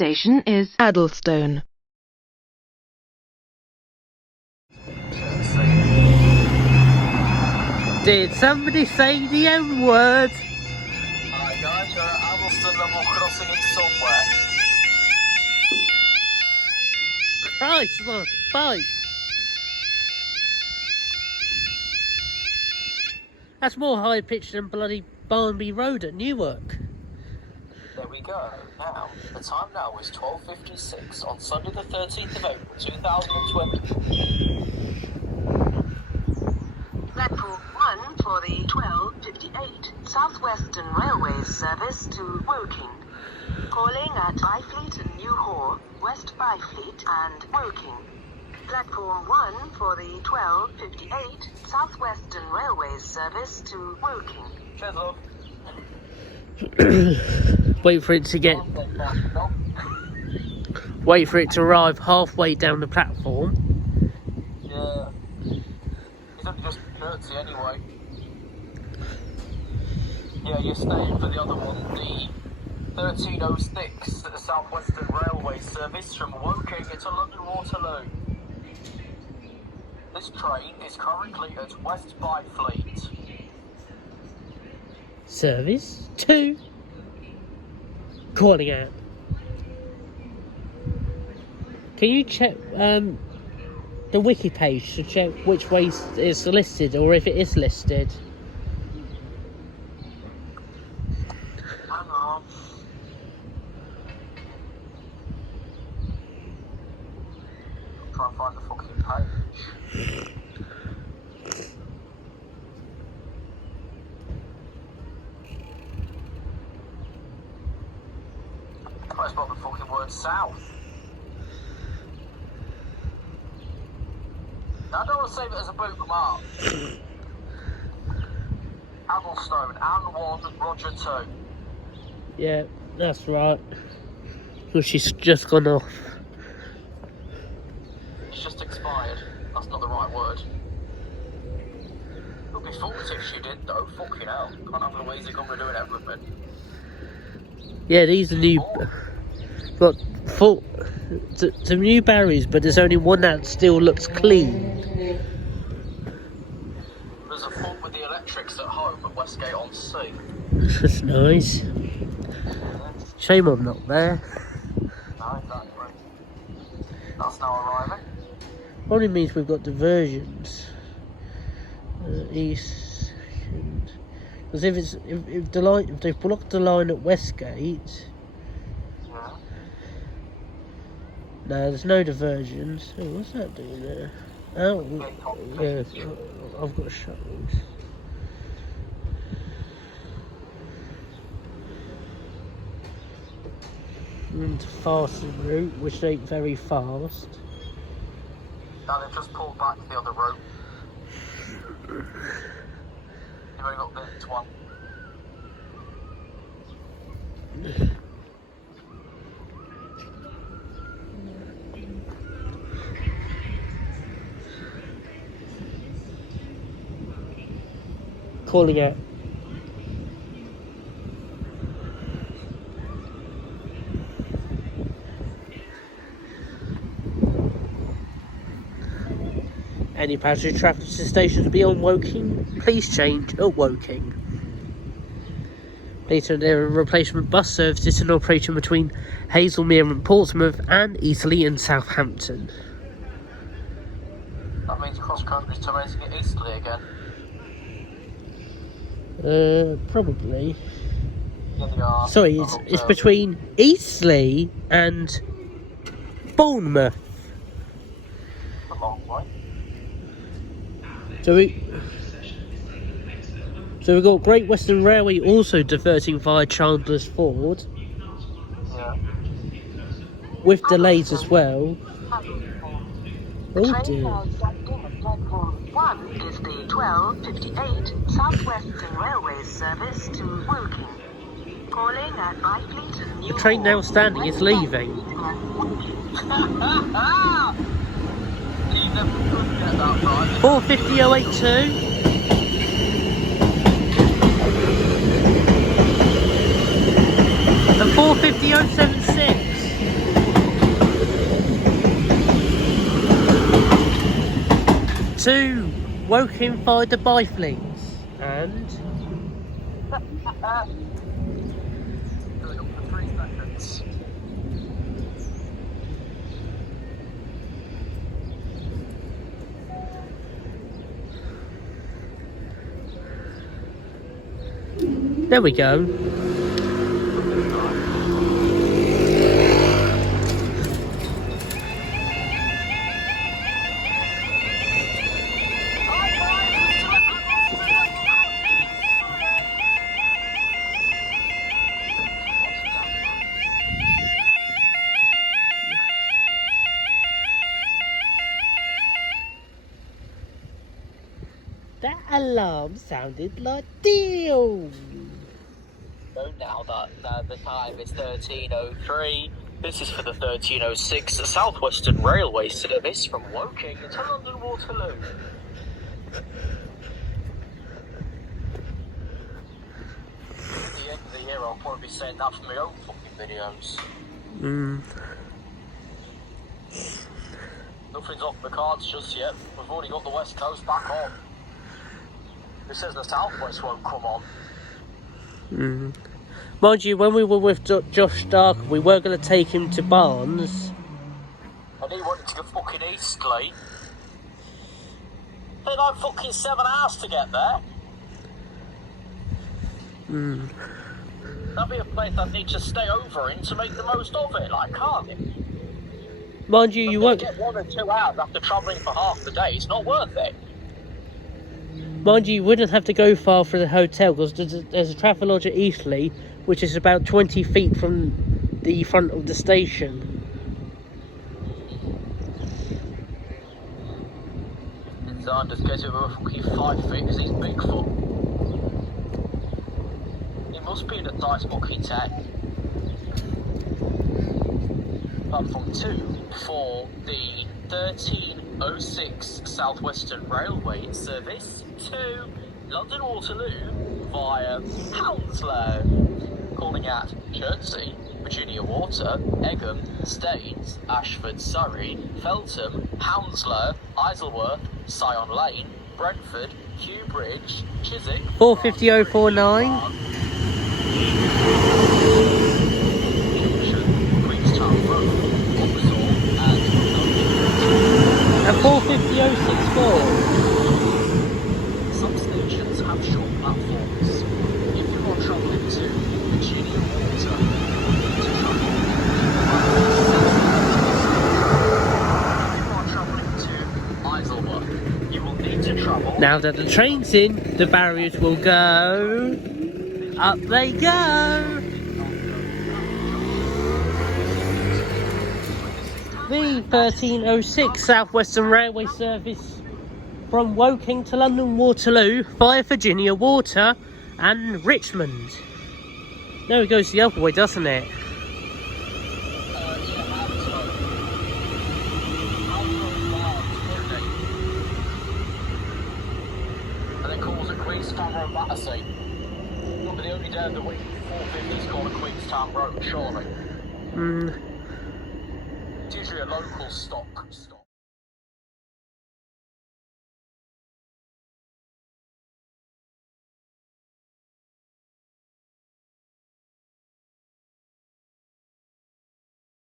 station is Addlestone. Did somebody say the N-word? Hi guys, you're at Addlestone Level Crossing in somewhere. Christ, the bike! That's more high-pitched than bloody Barnby Road at Newark. There we go. Now, the time now is 12:56 on Sunday the 13th of April 2020. Platform 1 for the 12:58 Southwestern Railways service to Woking. Calling at Byfleet and New Hall, West Byfleet and Woking. Platform 1 for the 12:58 Southwestern Railways service to Woking. Cheers, love. Wait for it to get... Wait for it to arrive halfway down the platform. Yeah. It's only just courtesy anyway. Yeah, you're staying for the other one, the 1306 Southwestern Railway service from Woking into London Waterloo. This train is currently at West Byfleet. Service 2. Calling out. Can you check the wiki page to check which way it's listed, or if it is listed? Hang on. Try and find the fucking page. Might spell the fucking word south. I don't want to save it as a bookmark. Addlestone, and 1, Roger 2. Yeah, that's right. Well, she's just gone off. It's just expired. That's not the right word. It would be fucked if she did though, fucking hell. Can't have Louisa come and doing everything. Yeah, these are new. Got full some new barriers, but there's only one that still looks clean. There's a fault with the electrics at home at Westgate-on-Sea. That's nice. Shame I'm not there. No, exactly. That's now arriving. Only means we've got diversions. East. Because if they've blocked the line at Westgate. Yeah. No, there's no diversions. Oh, what's that doing there? Oh, yeah, I've got shuttles. Into faster route, which ain't very fast. Now they've just pulled back the other route. You've only got this one. Calling out. Any passenger traffic to stations beyond Woking, please change at Woking. Later, there are replacement bus services in operation between Hazelmere and Portsmouth and Eastleigh and Southampton. That means cross country's terminating at Eastleigh again. Probably. Yeah, they are. Sorry, it's between Eastleigh and Bournemouth. A long way. So we've got Great Western Railway also diverting via Chandler's Ford, Yeah. with delays as well. Oh Train dear. now stopped in at platform 1 is the 12:58 Southwestern Railways service to Woking. Calling at Byfleet and New The train now Hall, standing is West leaving. You never could get that right. 450.082. And 450.076. to Woking via the Byfleets and Going up for 3 seconds. there we go. That alarm sounded like deal. So now that the time is 13:03, this is for the 13:06 Southwestern Railway service from Woking to London Waterloo. At the end of the year, I'll probably be saying that for my own fucking videos. Nothing's off the cards just yet. We've already got the West Coast back on. Who says the Southwest won't come on? Mind you, when we were with Josh Stark, we were going to take him to Barnes. And he wanted to go fucking easterly. It's like fucking 7 hours to get there. That'd be a place I'd need to stay over in to make the most of it, like, can't it? Mind you, you won't get 1 or 2 hours after travelling for half the day. It's not worth it. Mind you, you wouldn't have to go far for the hotel because there's a Travelodge at Eastleigh, which is about 20 feet from the front of the station. Design just goes over fucking 5 feet because he's Bigfoot. He must be in a nice fucking tech. Platform 2 for the 13:06 Southwestern Railway service to London Waterloo via Hounslow, calling at Chertsey, Virginia Water, Egham, Staines, Ashford, Surrey, Feltham, Hounslow, Isleworth, Syon Lane, Brentford, Kew Bridge, Chiswick, 450-049. Queenstown Road, Vauxhall, and And 450-064. some stations have short platforms. If you are travelling to Virginia Water, you need to travel. If you are travelling to Isleworth, you will need to travel. Now that the train's in, the barriers will go. Up they go. The 13:06 Southwestern Railway service from Woking to London Waterloo via Virginia Water and Richmond. There it goes the other way, doesn't it? And then calls it Queenstown Road, Battersea. Not the only day of the week 450 is called a Queenstown Road, surely. It's usually a local stop